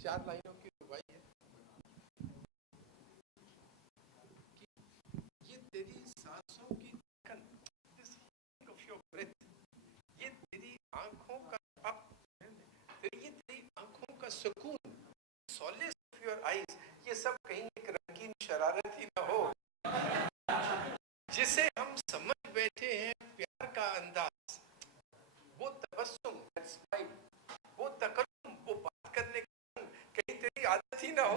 4 लाइनों की रुबाई है कि ये तेरी सांसों की धड़कन, this heat of your breath, ये तेरी आंखों का अब, ये तेरी आंखों का सुकून, solace of your eyes, ये सब कहीं एक रंगीन शरारत ही न हो जिसे हम समझ बैठे हैं प्यार का अंदाज, वो तबस्सुम, स्माइल, वो तकल्लुम, वो बात करने का कहीं तेरी आदत ही ना हो।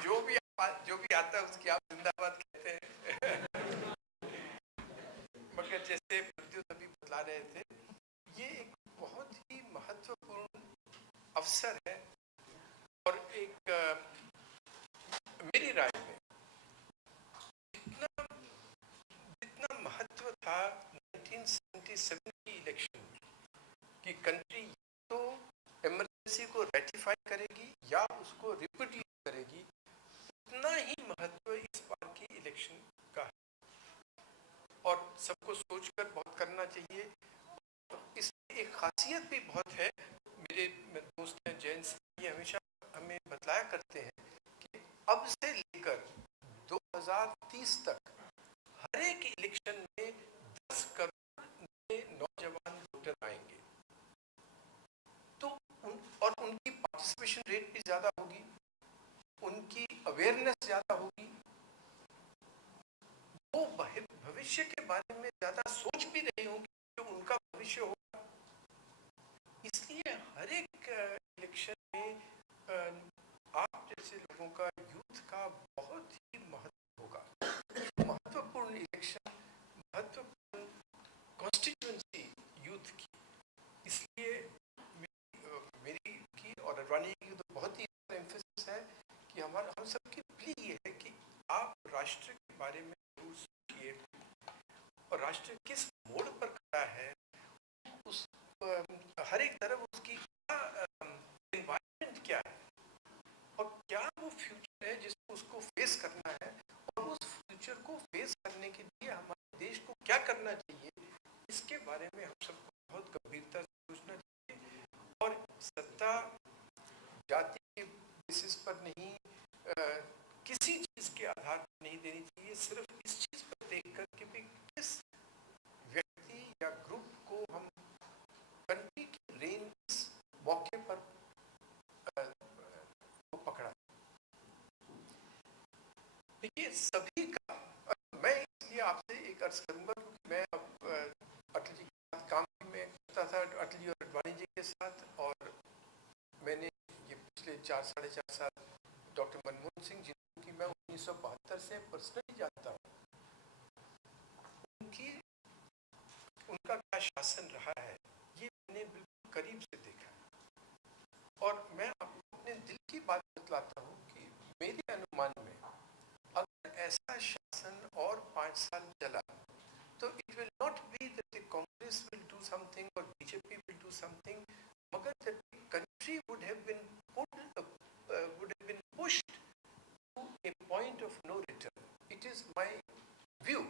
जो भी आता है उसकी आप जिंदाबाद कहते हैं मगर जैसे प्रद्युत अभी बतला रहे थे, ये एक बहुत ही महत्वपूर्ण अवसर है और एक मेरी राय में जितना महत्व था 1977 की इलेक्शन की, कंट्री तो इमरजेंसी को रेटिफाई करेगी या उसको रिप्यूडिएट करेगी, उतना ही महत्व इस बार की इलेक्शन का है और सबको सोचकर बहुत करना चाहिए। इसमें एक खासियत भी बहुत है, मेरे दोस्त हैं जैन सिंह, ये हमेशा हमें बतलाया करते हैं कि अब से लेकर 2030 तक हर एक इलेक्शन में 10 करोड़ नए नौजवान वोटर आएंगे, तो और उनकी पार्टिसिपेशन रेट भी ज्यादा होगी, उनकी अवेयरनेस ज्यादा होगी, वो भविष्य के बारे में ज्यादा सोच भी रहे होंगे जो उनका भविष्य होगा। इसलिए हर एक इलेक्शन में आप जैसे लोगों का, यूथ का बहुत ही महत्व होगा। महत्वपूर्ण इलेक्शन, महत्वपूर्ण कॉन्स्टिट्यूएंसी यूथ की, इसलिए मेरी की और अडवाणी की तो बहुत ही एम्फेसिस है कि हम सबकी प्ली ये है कि आप राष्ट्र के बारे में जरूर सोचिए और राष्ट्र किस मोड़ पर खड़ा है, उस हर एक तरफ उसकी क्या एनवायरनमेंट क्या है और क्या वो फ्यूचर है जिसको उसको फेस करना है, और उस फ्यूचर को फेस करने के लिए हमारे देश को क्या करना चाहिए, इसके बारे में हम सबको बहुत गंभीरता से सोचना चाहिए। और सत्ता जाति के बेसिस पर नहीं, किसी चीज के आधार पर नहीं देनी चाहिए, सिर्फ इस चीज पर देखकर कि भी किस व्यक्ति या ग्रुप को हम कंट्री की रेन इस मौके पर पकड़ा। देखिए सभी का, मैं इसलिए आपसे एक अर्ज करूंगा क्योंकि मैं अटल जी के साथ काम में करता था, अटल जी और अडवाणी जी के साथ, और मैंने ये पिछले 4-4.5 साल डॉक्टर मनमोहन सिंह जिनको कि मैं 1972 से पर्सनली जानता हूँ, उनका क्या शासन रहा है ये मैंने बिल्कुल करीब से देखा। और मैं आपको अपने दिल की बात बतलाता हूँ कि मेरे अनुमान में अगर ऐसा शासन और 5 साल चला तो it will not be that the Congress will do something और बीजेपी विल डू समथिंग, मगर that the country would have been pushed to a point of no return. It is my view.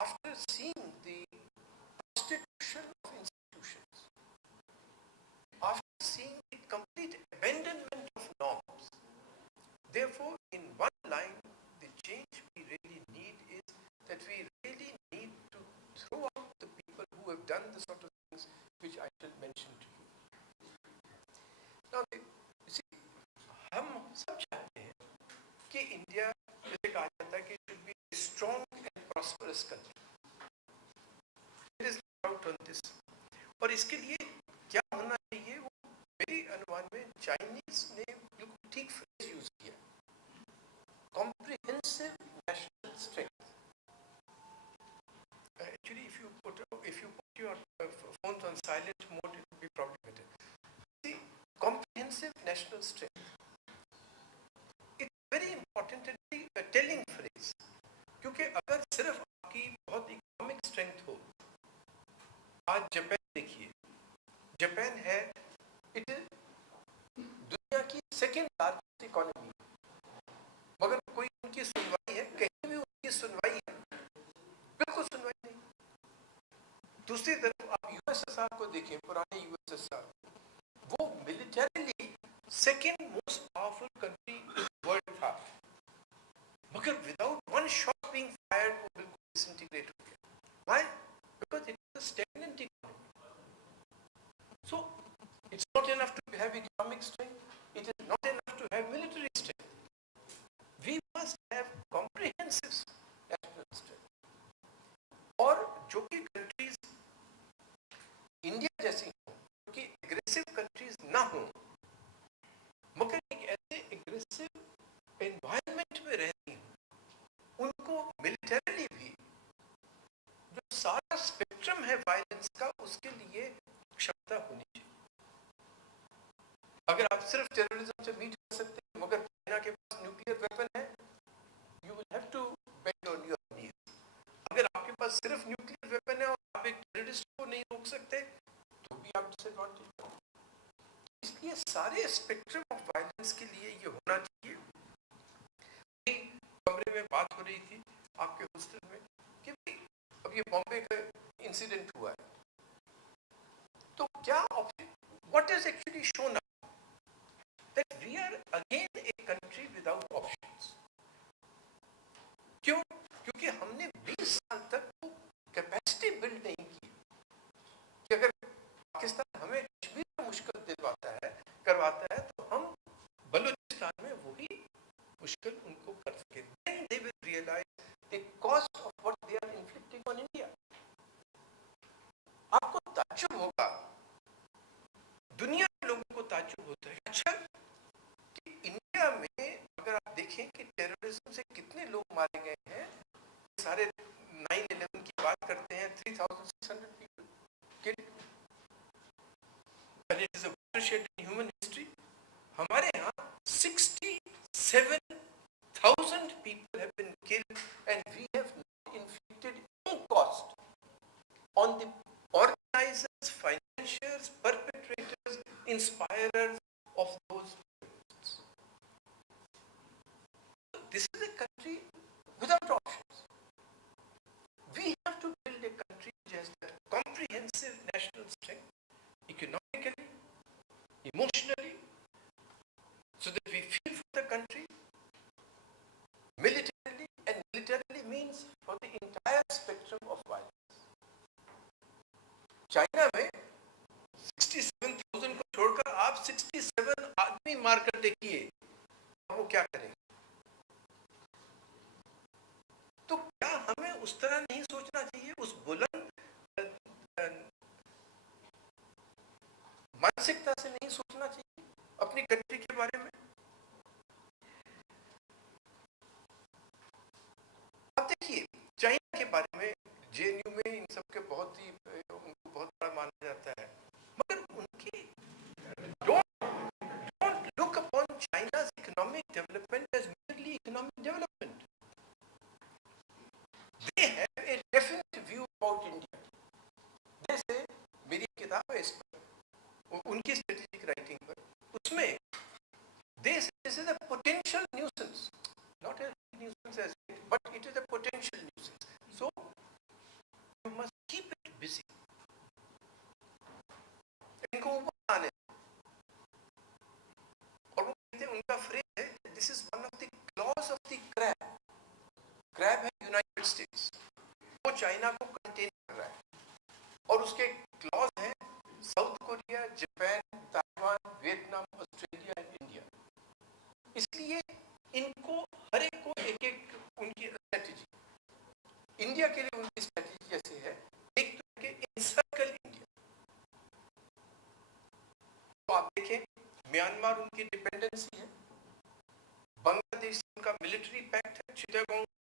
After seeing the constitution of institutions, after seeing the complete abandonment of norms, therefore, in one line, the change we really need is that we really need to throw out the people who have done the sort of things which I shall mention to you. Now, हम सब चाहते हैं कि India, जैसे कहा जाता है कि should be strong and prosperous country, there is no doubt on this. और इसके लिए क्या होना चाहिए, वो मेरे अनुमान में चाइनीज ने बिल्कुल ठीक फ्रेज यूज किया, comprehensive national strength. Actually if you put your phones on silent mode, it will be probably better. See, comprehensive national strength, very important and telling phrase, क्योंकि अगर सिर्फ आपकी बहुत इकोनॉमिक स्ट्रेंथ हो, आज जापान देखिए, Japan है, इट इज दुनिया की सेकेंड लार्जेस्ट इकोनॉमी, मगर कोई उनकी सुनवाई है, कहीं भी उनकी सुनवाई दूसरी तरफ आप यूएसएसआर को देखें, पुराने यूएसएसआर, वो militarily second most powerful country in world था, मगर without one shot being fired वो बिल्कुल डिसइंटीग्रेट हो गया. Why? Because it is a stagnant economy. So it's not enough to have economic strength, it is not enough to have military strength. We must have comprehensive national strength. और जो कि countries India जैसी हो, जो कि aggressive countries ना हो, मगर एक ऐसे एग्रेसिव एनवायरनमेंट में रहती हो, उनको मिलिटरीली भी जो सारा स्पेक्ट्रम है वायलेंस का, उसके लिए क्षमता होनी चाहिए. अगर आप सिर्फ टेररिज्म से मीट कर सकते हैं, मगर चाइना के पास न्यूक्लियर वेपन है, you will have to bend on your knees. अगर आपके पास सिर्फ न्यूक्लियर वेपन है और आप एक टेररिस्ट को नहीं रोक सकते, तो भी आप डिसएडवांटेज हो. इसलिए सारे स्पेक्ट्रम ऑफ वायलेंस के लिए ये होना चाहिए. एक कमरे में बात हो रही थी आपके हॉस्टल में कि अब ये बॉम्बे का इंसिडेंट हुआ है, तो क्या what is actually shown that we are again a country without options. क्यों? क्योंकि हमने 20 साल तक वो कैपेसिटी बिल्ड नहीं की कि अगर पाकिस्तान हमें कश्मीर में मुश्किल करवाता है तो हम बलूचिस्तान में वही मुश्किल उनको कर सके. Then they will realize the cost of what they are inflicting on India. आपको ताज्जुब होगा, दुनिया के लोगों को ताज्जुब होता है, अच्छा इंडिया में अगर आप देखें कि टेररिज्म से कितने लोग मारे गए हैं, सारे 9/11 की बात करते हैं, 3,600 people killed, and it is a watershed in human history. हमारे यहाँ 67,000 people have been killed and we have not inflicted any cost on the organizers, financiers, perpetrators, inspirers of those. This is a country without options. We have to build a country which has that comprehensive national strength, economically, emotionally, so that we feel for the country, militarily, and militarily means for the entire spectrum of violence. China में 67,000 को छोड़कर आप 67 आदमी मारकर देखिए, वो क्या करेंगे. तो क्या हमें उस तरह नहीं सोचना चाहिए, उस बुलंद मानसिकता से नहीं सोचना चाहिए अपनी कंट्री के बारे में. अब देखिए चाइना के बारे में, जेएनयू में इन सब के बहुत ही उनको बहुत बड़ा माना जाता है, मगर उनकी don't look upon China's economic development as merely economic development. They have a definite view about India. They say, मेरी किताब है इस पर, उनकी strategic writing पर, उसमें they say this is a potential nuisance, not a nuisance as it, but it is a potential nuisance. So you must keep it busy. इनको ऊपर आने, और वो कहते हैं, उनका फ्रेज है, this is one of the claws of the crab. Crab है यूनाइटेड स्टेट्स, वो चाइना को कंटेन कर रहा है, और उसके क्लॉज हैं south Korea, Japan, Taiwan, Vietnam, Australia and India. इसलिए इनको हर एक को एक एक उनकी स्ट्रेटजी, इंडिया के लिए उनकी स्ट्रेटजी जैसे है, एक तो के इंसर्कल इंडिया. तो आप देखें म्यांमार उनकी डिपेंडेंसी है, बांग्लादेश उनका मिलिट्री पैक्ट है, चिटागोंग